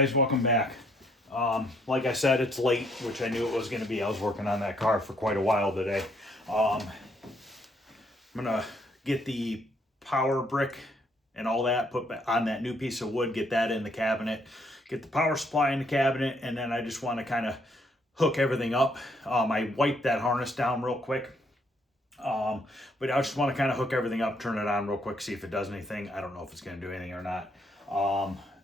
guys, welcome back. Like I said, it's late, which I knew it was going to be. I was working on that car for quite a while today. I'm gonna get the power brick and all that put on that new piece of wood, get that in the cabinet, get the power supply in the cabinet, and then I just want to kind of hook everything up. I wiped that harness down real quick. But I just want to kind of hook everything up, turn it on real quick, see if it does anything. I don't know if it's going to do anything or not.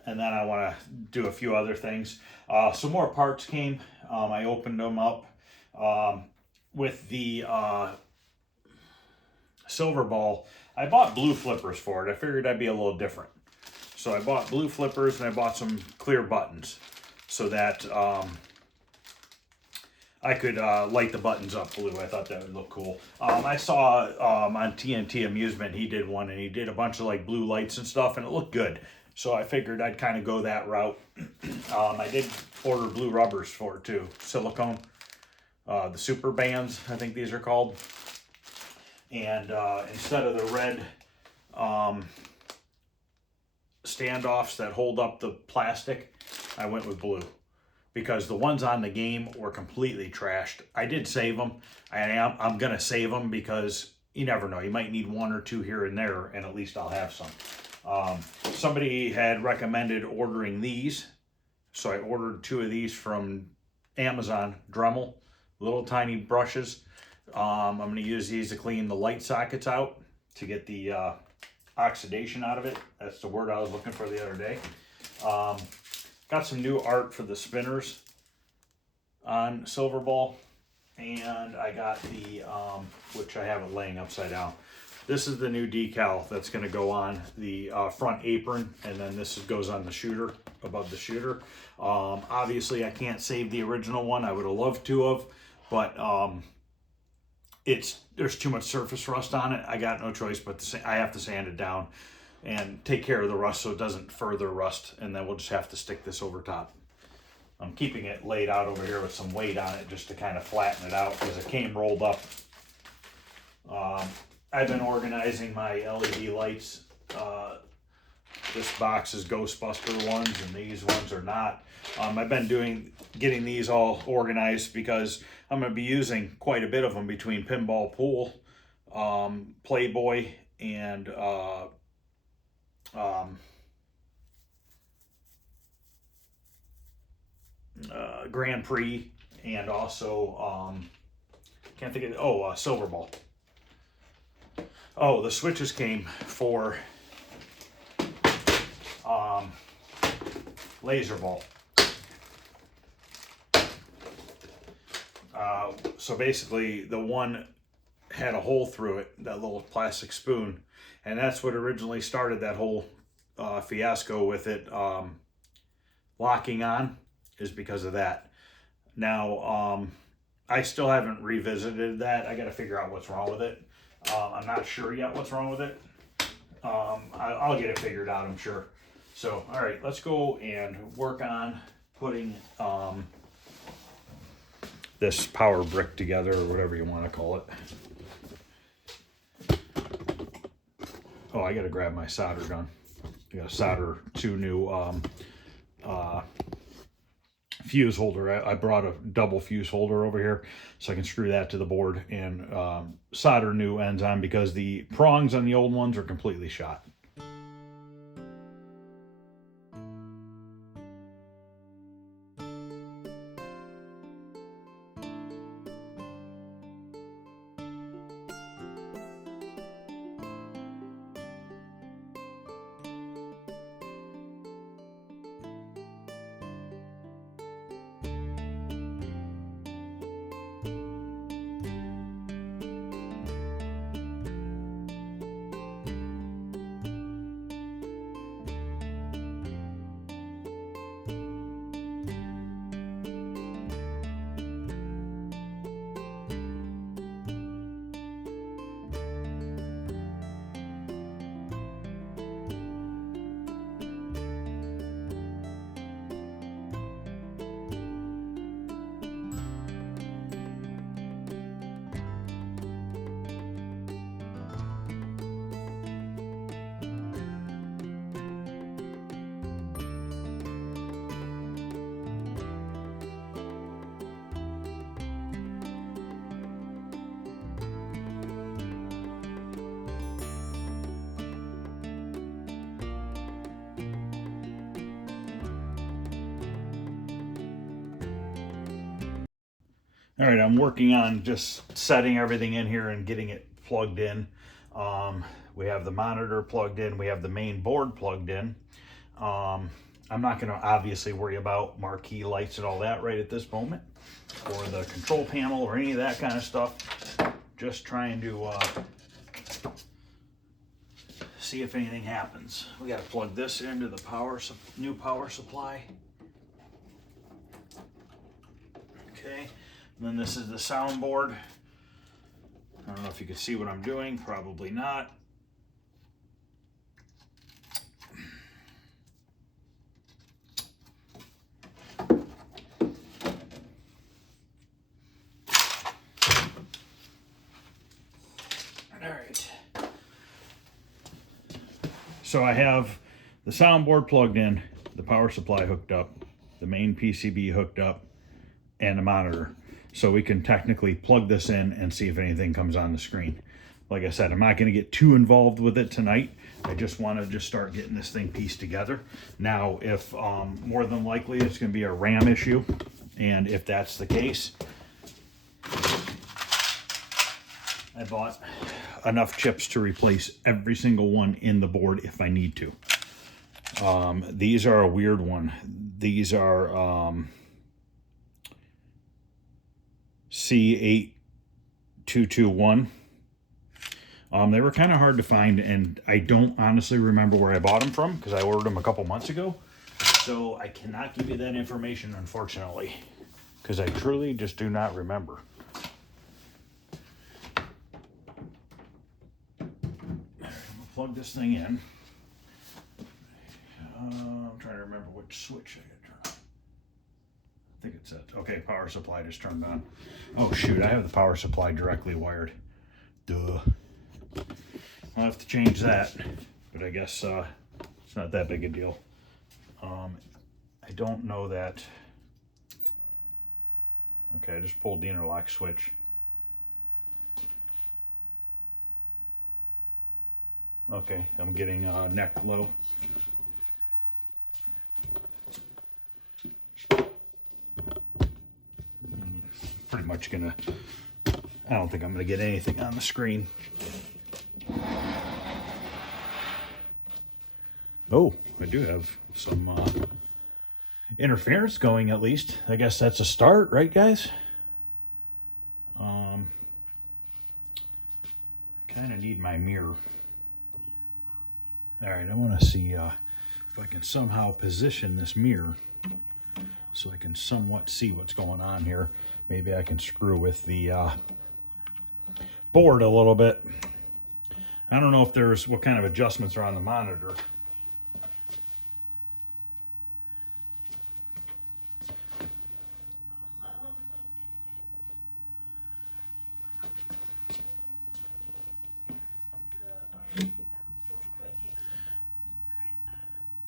And then I want to do a few other things. Some more parts came. I opened them up with the silver ball. I bought blue flippers for it. I figured I'd be a little different. So I bought blue flippers and I bought some clear buttons so that I could light the buttons up blue. I thought that would look cool. I saw on TNT Amusement, he did one and he did a bunch of like blue lights and stuff and it looked good. So I figured I'd kind of go that route. I did order blue rubbers for it too. Silicone. The super bands, I think these are called. And instead of the red standoffs that hold up the plastic, I went with blue. Because the ones on the game were completely trashed. I did save them. I'm going to save them because you never know. You might need one or two here and there, and at least I'll have some. Somebody had recommended ordering these. So I ordered two of these from Amazon, Dremel, little tiny brushes. I'm going to use these to clean the light sockets out to get the oxidation out of it. That's the word I was looking for the other day. Got some new art for the spinners on Silver Ball, and I got the, which I have it laying upside down. This is the new decal that's going to go on the front apron, and then this goes on the shooter, above the shooter. Obviously, I can't save the original one. I would have loved to have, but there's too much surface rust on it. I got no choice but I have to sand it down and take care of the rust so it doesn't further rust, and then we'll just have to stick this over top. I'm keeping it laid out over here with some weight on it just to kind of flatten it out because it came rolled up. I've been organizing my LED lights. This box is Ghostbuster ones and these ones are not. I've been getting these all organized because I'm going to be using quite a bit of them between Pinball, Pool, Playboy, and Grand Prix, and also can't think of Silver Ball. Oh, the switches came for Laser Ball. So basically the one had a hole through it, that little plastic spoon, and that's what originally started that whole fiasco with it locking on, is because of that. Now, I still haven't revisited that. I got to figure out what's wrong with it. I'm not sure yet what's wrong with it. I'll get it figured out, I'm sure. So, all right, let's go and work on putting this power brick together, or whatever you want to call it. Oh, I got to grab my solder gun. I got to solder two new fuse holder. I brought a double fuse holder over here so I can screw that to the board and solder new ends on because the prongs on the old ones are completely shot. All right, I'm working on just setting everything in here and getting it plugged in. We have the monitor plugged in. We have the main board plugged in. I'm not going to obviously worry about marquee lights and all that right at this moment, or the control panel or any of that kind of stuff. Just trying to see if anything happens. We got to plug this into the new power supply. Okay, and then this is the soundboard. I don't know if you can see what I'm doing, probably not. All right. So I have the soundboard plugged in, the power supply hooked up, the main PCB hooked up, and the monitor. So we can technically plug this in and see if anything comes on the screen. Like I said, I'm not going to get too involved with it tonight. I just want to start getting this thing pieced together. Now, if more than likely it's going to be a RAM issue, and if that's the case, I bought enough chips to replace every single one in the board if I need to. These are a weird one. These are C8221. They were kind of hard to find, and I don't honestly remember where I bought them from because I ordered them a couple months ago. So I cannot give you that information, unfortunately, because I truly just do not remember. Plug this thing in. I'm trying to remember which switch I got to turn on. I think it's that. Okay, power supply just turned on. Oh shoot, I have the power supply directly wired. Duh. I'll have to change that, but I guess it's not that big a deal. I don't know that. Okay, I just pulled the interlock switch. Okay, I'm getting neck low. Pretty much gonna, I don't think I'm gonna get anything on the screen. Oh, I do have some interference going at least. I guess that's a start, right guys? I kind of need my mirror. All right, I want to see if I can somehow position this mirror so I can somewhat see what's going on here. Maybe I can screw with the board a little bit. I don't know if there's what kind of adjustments are on the monitor.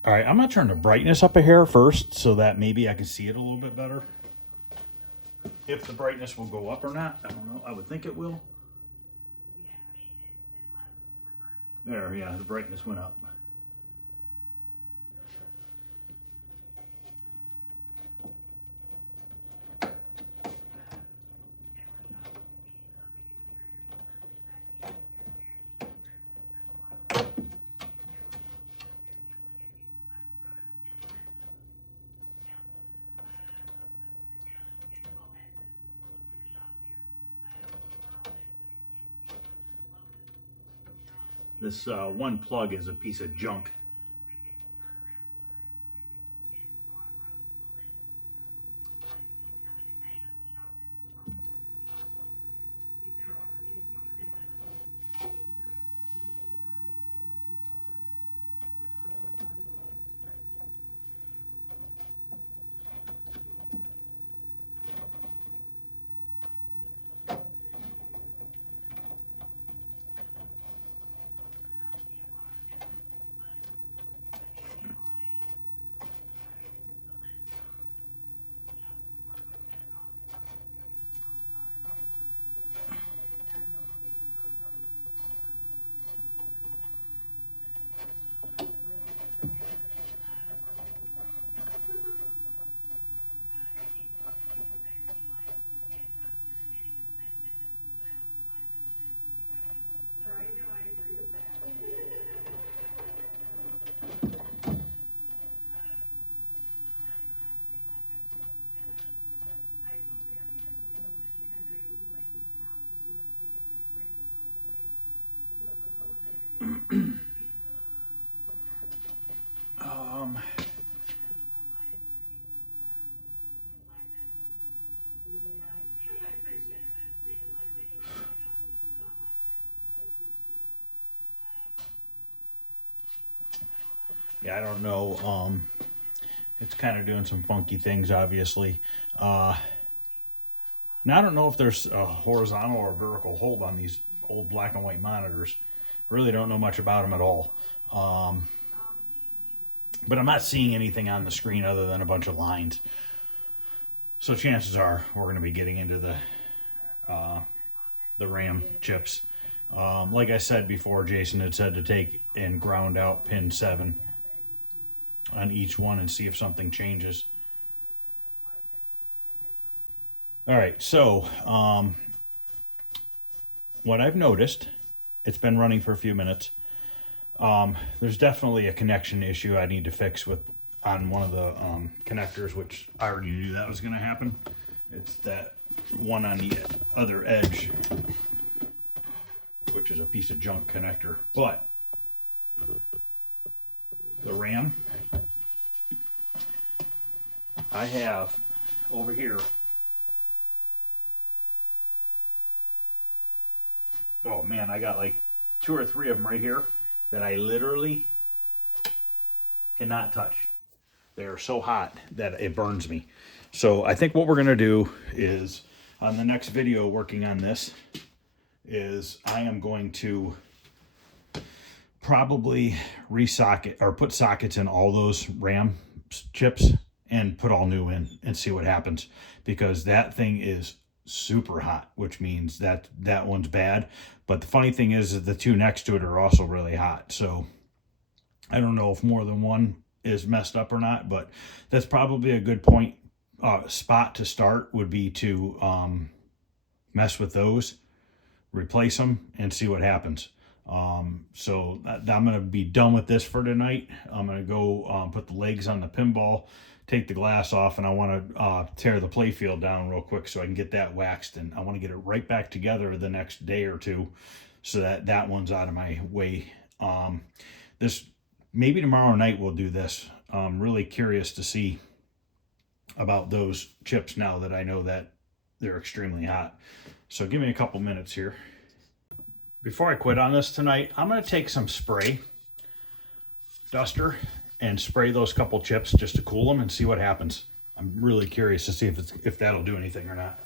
All right, I'm gonna turn the brightness up a hair first so that maybe I can see it a little bit better. If the brightness will go up or not, I don't know. I would think it will. There, yeah, the brightness went up. This one plug is a piece of junk. Yeah, I don't know. It's kind of doing some funky things, obviously. Now, I don't know if there's a horizontal or vertical hold on these old black and white monitors. I really don't know much about them at all. But I'm not seeing anything on the screen other than a bunch of lines. So chances are we're going to be getting into the RAM chips. Like I said before, Jason had said to take and ground out pin 7 on each one and see if something changes. All right, so what I've noticed, it's been running for a few minutes. There's definitely a connection issue I need to fix on one of the connectors, which I already knew that was going to happen. It's that one on the other edge, which is a piece of junk connector. But the RAM, I have over here. Oh man, I got like 2 or 3 of them right here that I literally cannot touch. They are so hot that it burns me. So I think what we're gonna do is, on the next video working on this, is I am going to probably resocket or put sockets in all those RAM chips and put all new in and see what happens, because that thing is super hot, which means that one's bad. But the funny thing is that the 2 next to it are also really hot. So I don't know if more than one is messed up or not, but that's probably a good spot to start, would be to mess with those, replace them, and see what happens. So I'm going to be done with this for tonight. I'm going to go put the legs on the pinball, take the glass off, and I want to tear the playfield down real quick so I can get that waxed, and I want to get it right back together the next day or two so that one's out of my way. Maybe tomorrow night we'll do this. I'm really curious to see about those chips now that I know that they're extremely hot. So give me a couple minutes here. Before I quit on this tonight, I'm going to take some spray duster and spray those couple chips just to cool them and see what happens. I'm really curious to see if that'll do anything or not.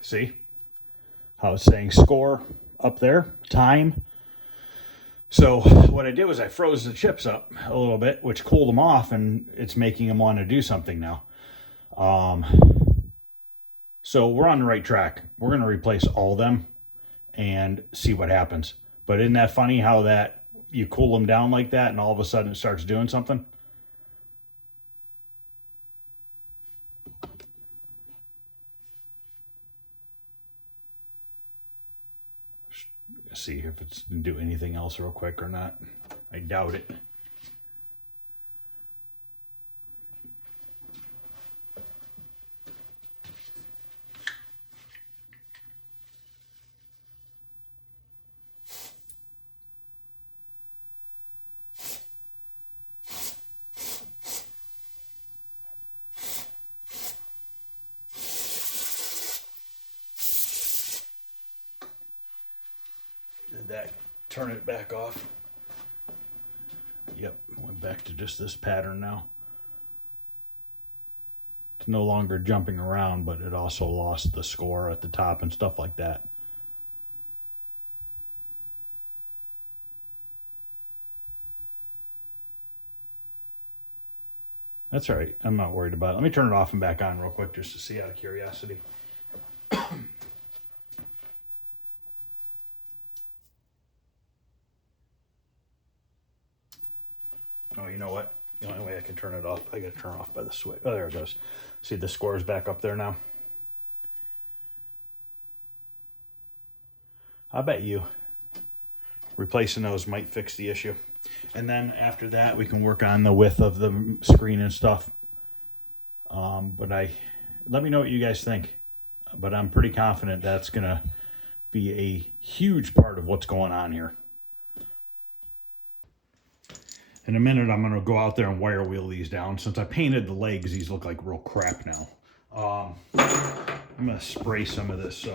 See how it's saying score up there, time. So what I did was I froze the chips up a little bit, which cooled them off, and it's making them want to do something now. So we're on the right track. We're going to replace all of them and see what happens. But isn't that funny how that you cool them down like that and all of a sudden it starts doing something? See if it's going to do anything else real quick or not. I doubt it. That turn it back off. Yep, went back to just this pattern now. It's no longer jumping around, but it also lost the score at the top and stuff like that. That's all right. I'm not worried about it. Let me turn it off and back on real quick just to see out of curiosity. Oh, you know what? The only way I can turn it off, I got to turn it off by the switch. Oh, there it goes. See, the score's back up there now. I bet you replacing those might fix the issue. And then after that, we can work on the width of the screen and stuff. But let me know what you guys think. But I'm pretty confident that's going to be a huge part of what's going on here. In a minute, I'm going to go out there and wire wheel these down. Since I painted the legs, these look like real crap now. I'm going to spray some of this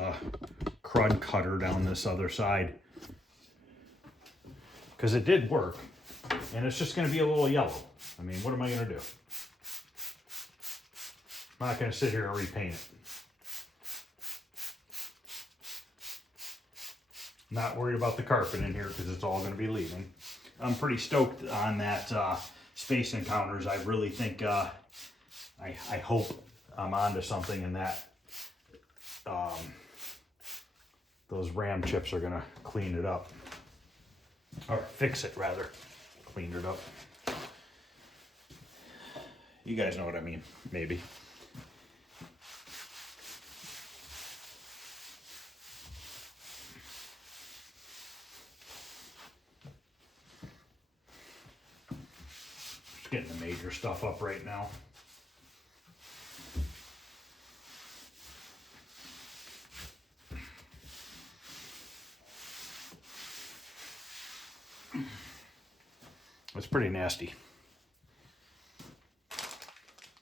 crud cutter down this other side, because it did work, and it's just going to be a little yellow. I mean, what am I going to do? I'm not going to sit here and repaint it. Not worried about the carpet in here because it's all going to be leaving. I'm pretty stoked on that Space Encounters. I really think, I hope I'm onto something in that. Those RAM chips are going to clean it up. Or fix it, rather. Clean it up. You guys know what I mean, maybe. Just getting the major stuff up right now. It's pretty nasty.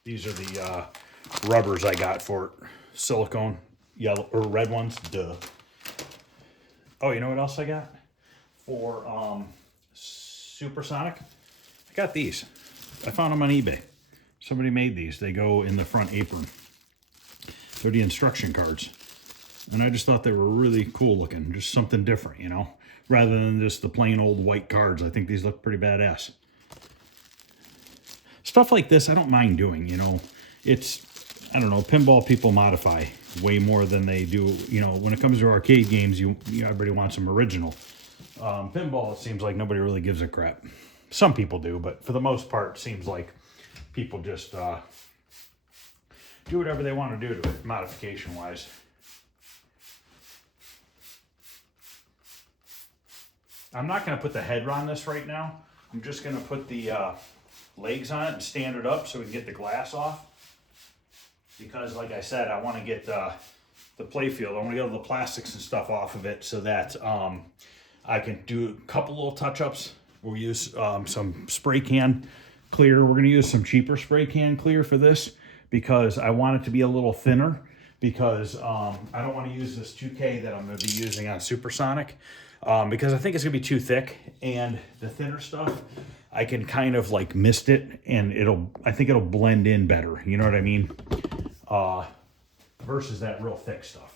These are the rubbers I got for it. Silicone, yellow or red ones. Duh. Oh, you know what else I got? For Supersonic? I got these. I found them on eBay. Somebody made these. They go in the front apron. They're the instruction cards. And I just thought they were really cool looking. Just something different, you know? Rather than just the plain old white cards. I think these look pretty badass. Stuff like this, I don't mind doing, you know. It's, I don't know, pinball people modify way more than they do, you know. When it comes to arcade games, everybody wants them original. Pinball, it seems like nobody really gives a crap. Some people do, but for the most part, it seems like people just do whatever they want to do to it, modification-wise. I'm not going to put the header on this right now. I'm just going to put the legs on it and stand it up so we can get the glass off. Because, like I said, I want to get the playfield. I want to get all the plastics and stuff off of it so that I can do a couple little touch-ups. We'll use some spray can clear. We're going to use some cheaper spray can clear for this because I want it to be a little thinner, because I don't want to use this 2K that I'm going to be using on Supersonic. Because I think it's gonna be too thick, and the thinner stuff, I can kind of like mist it, and I think it'll blend in better. You know what I mean? Versus that real thick stuff.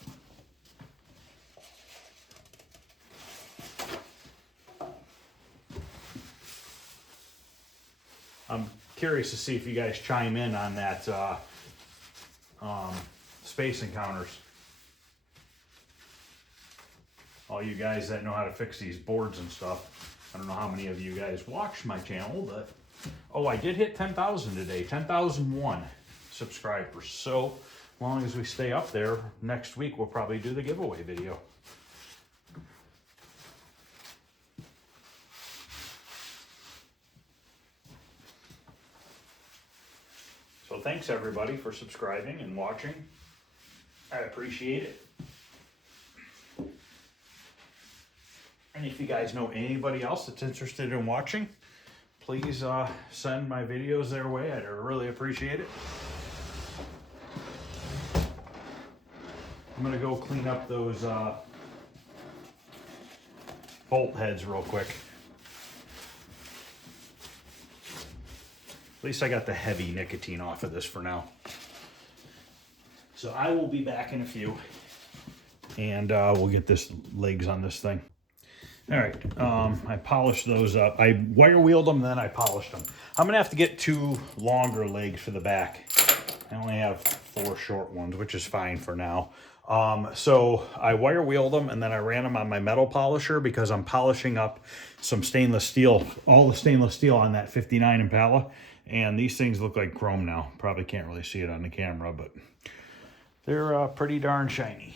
I'm curious to see if you guys chime in on that Space Encounters. All you guys that know how to fix these boards and stuff. I don't know how many of you guys watch my channel, but oh, I did hit 10,000 today, 10,001 subscribers. So long as we stay up there, next week we'll probably do the giveaway video. So thanks everybody for subscribing and watching. I appreciate it. And if you guys know anybody else that's interested in watching, please send my videos their way. I'd really appreciate it. I'm going to go clean up those bolt heads real quick. At least I got the heavy nicotine off of this for now. So I will be back in a few, and we'll get this legs on this thing. All right, I polished those up. I wire wheeled them, then I polished them. I'm gonna have to get 2 longer legs for the back. I only have 4 short ones, which is fine for now. So I wire wheeled them and then I ran them on my metal polisher because I'm polishing up some stainless steel, all the stainless steel on that 59 Impala. And these things look like chrome now. Probably can't really see it on the camera, but they're pretty darn shiny.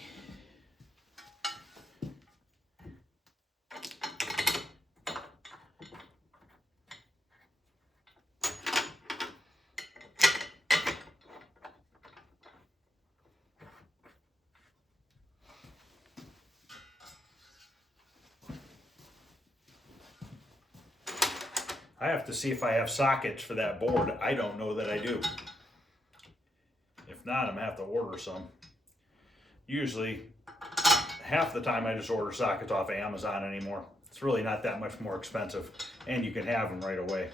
I have to see if I have sockets for that board. I don't know that I do. If not, I'm gonna have to order some. Usually, half the time I just order sockets off of Amazon anymore. It's really not that much more expensive, and you can have them right away.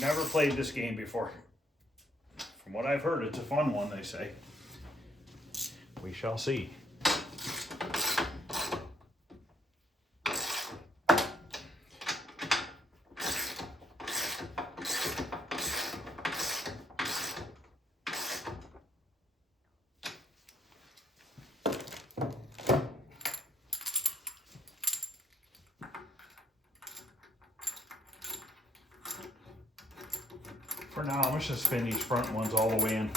Never played this game before. From what I've heard, it's a fun one, they say. We shall see. For now, I'm just going to spin these front ones all the way in.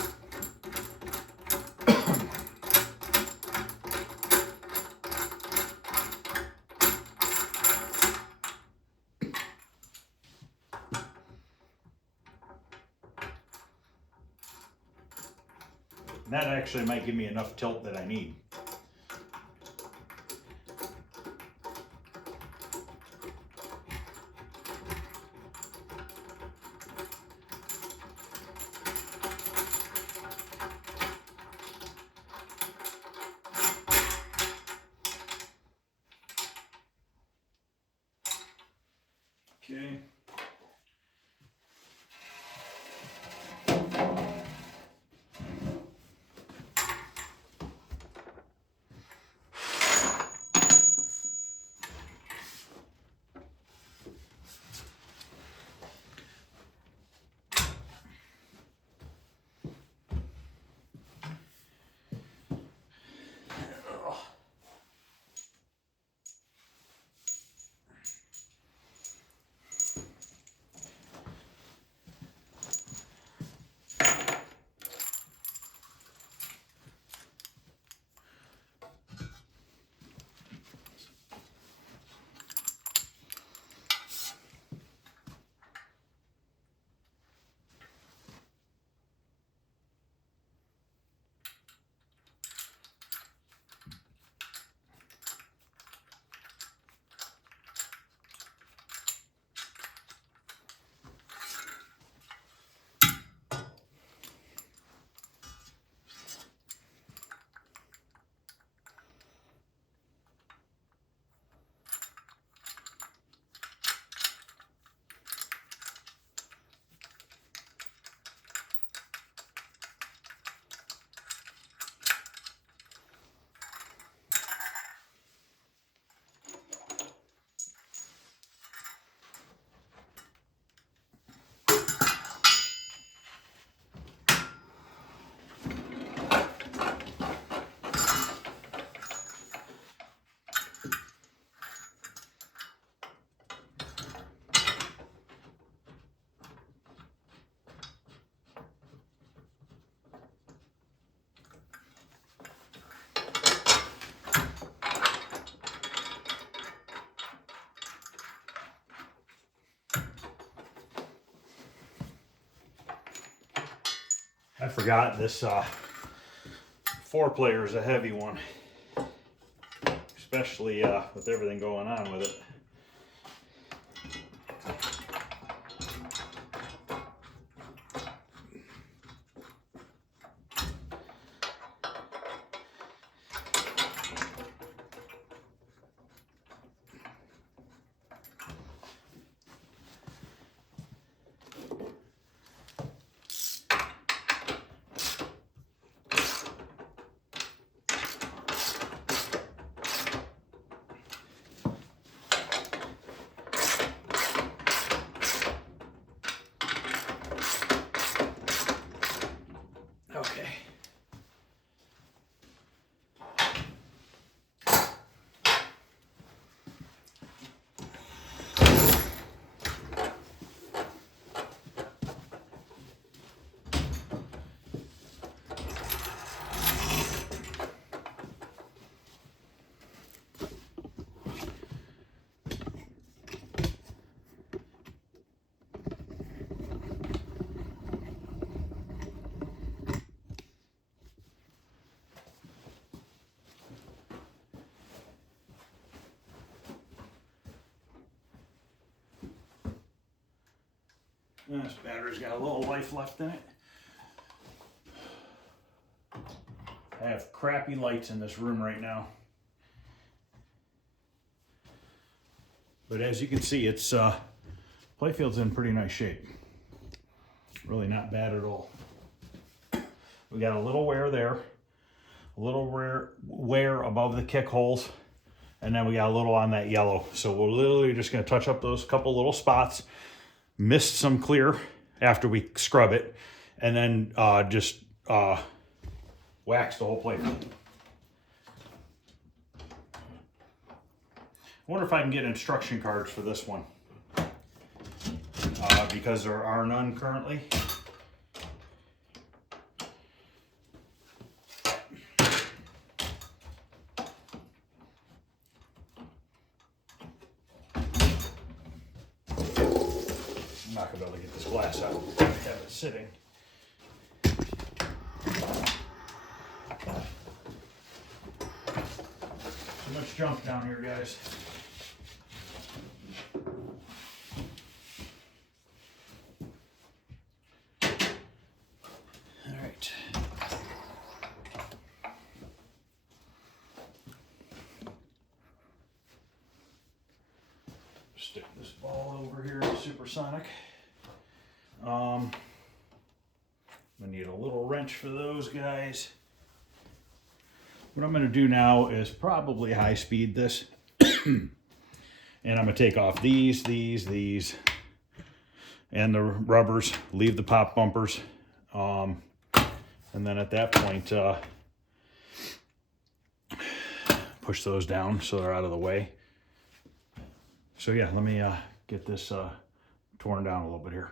That actually might give me enough tilt that I need. Okay. I forgot this 4-player is a heavy one, especially with everything going on with it. This battery's got a little life left in it. I have crappy lights in this room right now. But as you can see, it's playfield's in pretty nice shape. Really not bad at all. We got a little wear there, a little wear above the kick holes, and then we got a little on that yellow. So we're literally just going to touch up those couple little spots, mist some clear after we scrub it, and then just wax the whole playfield. I wonder if I can get instruction cards for this one, because there are none currently. I'm not going to be able to get this glass out. I have it sitting. Too much junk down here, guys. All right. Stick this ball over here in supersonic. I need a little wrench for those guys. What I'm going to do now is probably high speed this. And I'm going to take off these, and the rubbers, leave the pop bumpers. And then at that point, push those down so they're out of the way. So yeah, let me get this torn down a little bit here.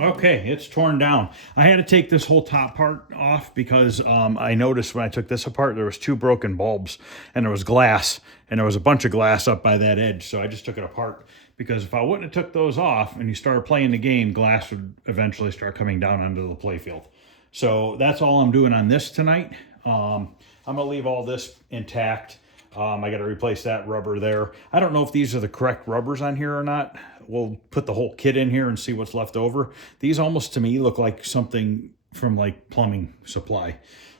Okay, it's torn down. I had to take this whole top part off because I noticed when I took this apart, there was 2 broken bulbs and there was glass, and there was a bunch of glass up by that edge. So I just took it apart because if I wouldn't have took those off and you started playing the game, glass would eventually start coming down onto the playfield. So that's all I'm doing on this tonight. I'm gonna leave all this intact. I got to replace that rubber there. I don't know if these are the correct rubbers on here or not. We'll put the whole kit in here and see what's left over. These almost to me look like something from like plumbing supply.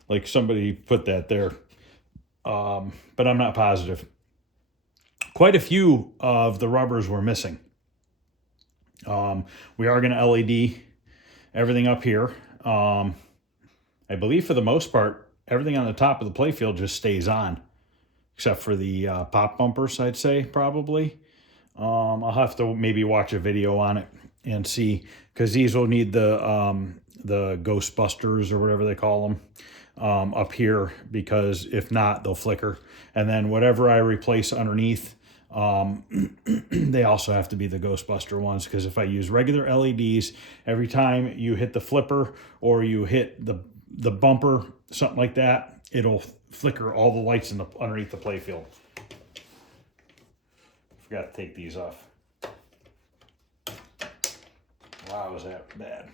Like somebody put that there. But I'm not positive. Quite a few of the rubbers were missing. We are going to LED everything up here. I believe for the most part, everything on the top of the playfield just stays on. except for the pop bumpers, I'd say, probably. I'll have to maybe watch a video on it and see, because these will need the Ghostbusters or whatever they call them up here, because if not, they'll flicker. And then whatever I replace underneath, they also have to be the Ghostbuster ones, because if I use regular LEDs, every time you hit the flipper or you hit the bumper, something like that, it'll flicker all the lights in the underneath the playfield. Forgot to take these off. Wow, was that bad?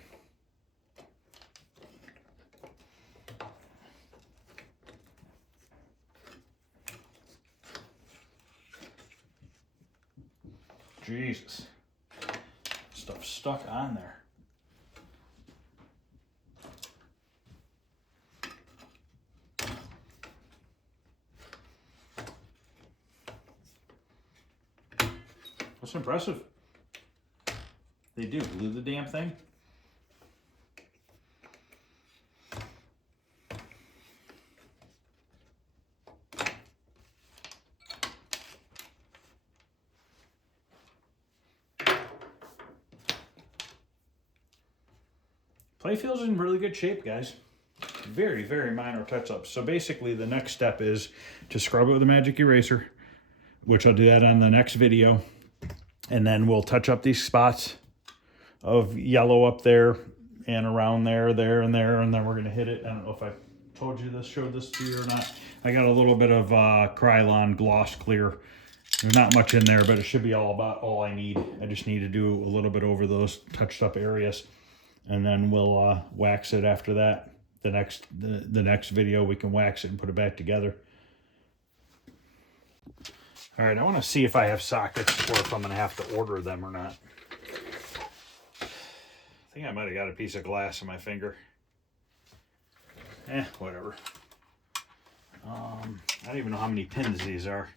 Jesus. Stuff stuck on there. That's impressive. They do glue the damn thing. Playfield's in really good shape, guys. Very, very minor touch-ups. So basically the next step is to scrub it with a magic eraser, which I'll do that on the next video. And then we'll touch up these spots of yellow up there and around there, and there, and then we're gonna hit it. I don't know if I told you this, showed this to you or not. I got a little bit of Krylon gloss clear. There's not much in there, but it should be all I need. I just need to do a little bit over those touched up areas, and then we'll wax it after that. The next video we can wax it and put it back together. All right, I want to see if I have sockets or if I'm going to have to order them or not. I think I might have got a piece of glass in my finger. Whatever. I don't even know how many pins these are.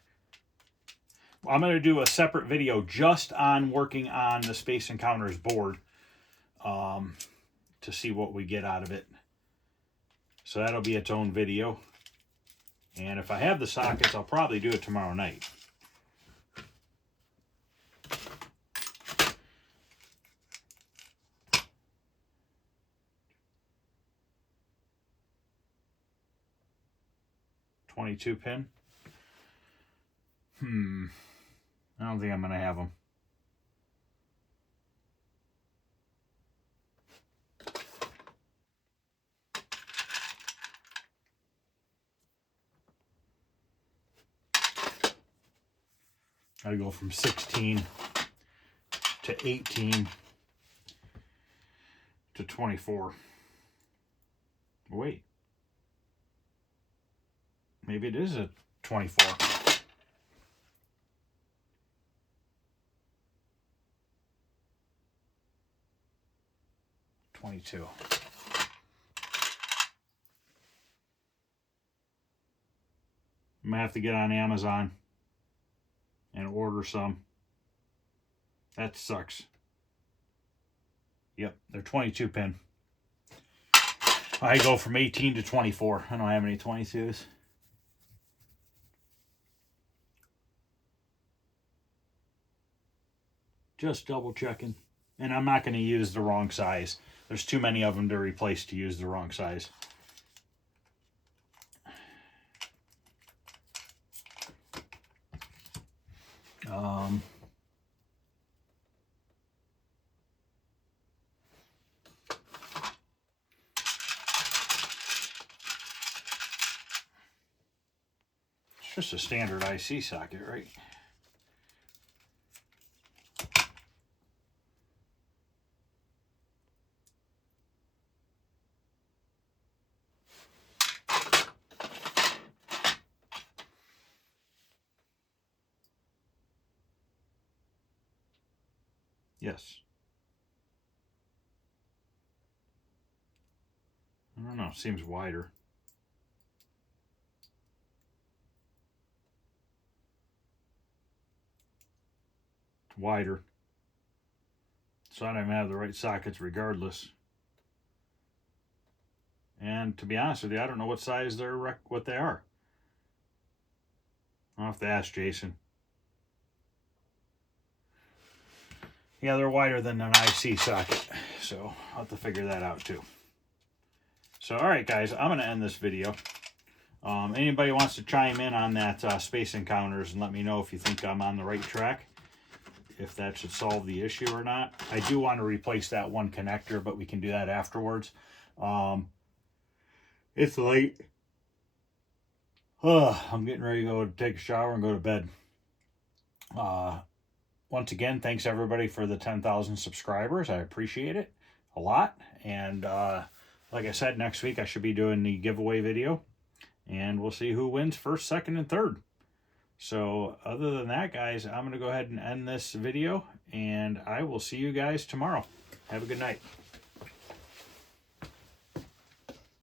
I'm going to do a separate video just on working on the Space Encounters board to see what we get out of it. So that'll be its own video. And if I have the sockets, I'll probably do it tomorrow night. .22 pin. I don't think I'm going to have them. I go from 16 to 18 to 24. Wait. Maybe it is a 24. I'm gonna have to get on Amazon and order some. That sucks. Yep, they're 22 pin. I go from 18 to 24. I don't have any 22s. Just double checking. And I'm not going to use the wrong size. There's too many of them to replace to use the wrong size. It's just a standard IC socket, right? Yes. I don't know, seems wider. It's wider. So I don't even have the right sockets regardless. And to be honest with you, I don't know what size what they are. I'll have to ask Jason. Yeah, they're wider than an IC socket, so I'll have to figure that out too. So, all right, guys, I'm going to end this video. Anybody wants to chime in on that Space Encounters and let me know if you think I'm on the right track, if that should solve the issue or not. I do want to replace that one connector, but we can do that afterwards. It's late. I'm getting ready to go take a shower and go to bed. Once again, thanks everybody for the 10,000 subscribers. I appreciate it a lot. And like I said, next week I should be doing the giveaway video. And we'll see who wins first, second, and third. So other than that, guys, I'm going to go ahead and end this video. And I will see you guys tomorrow. Have a good night.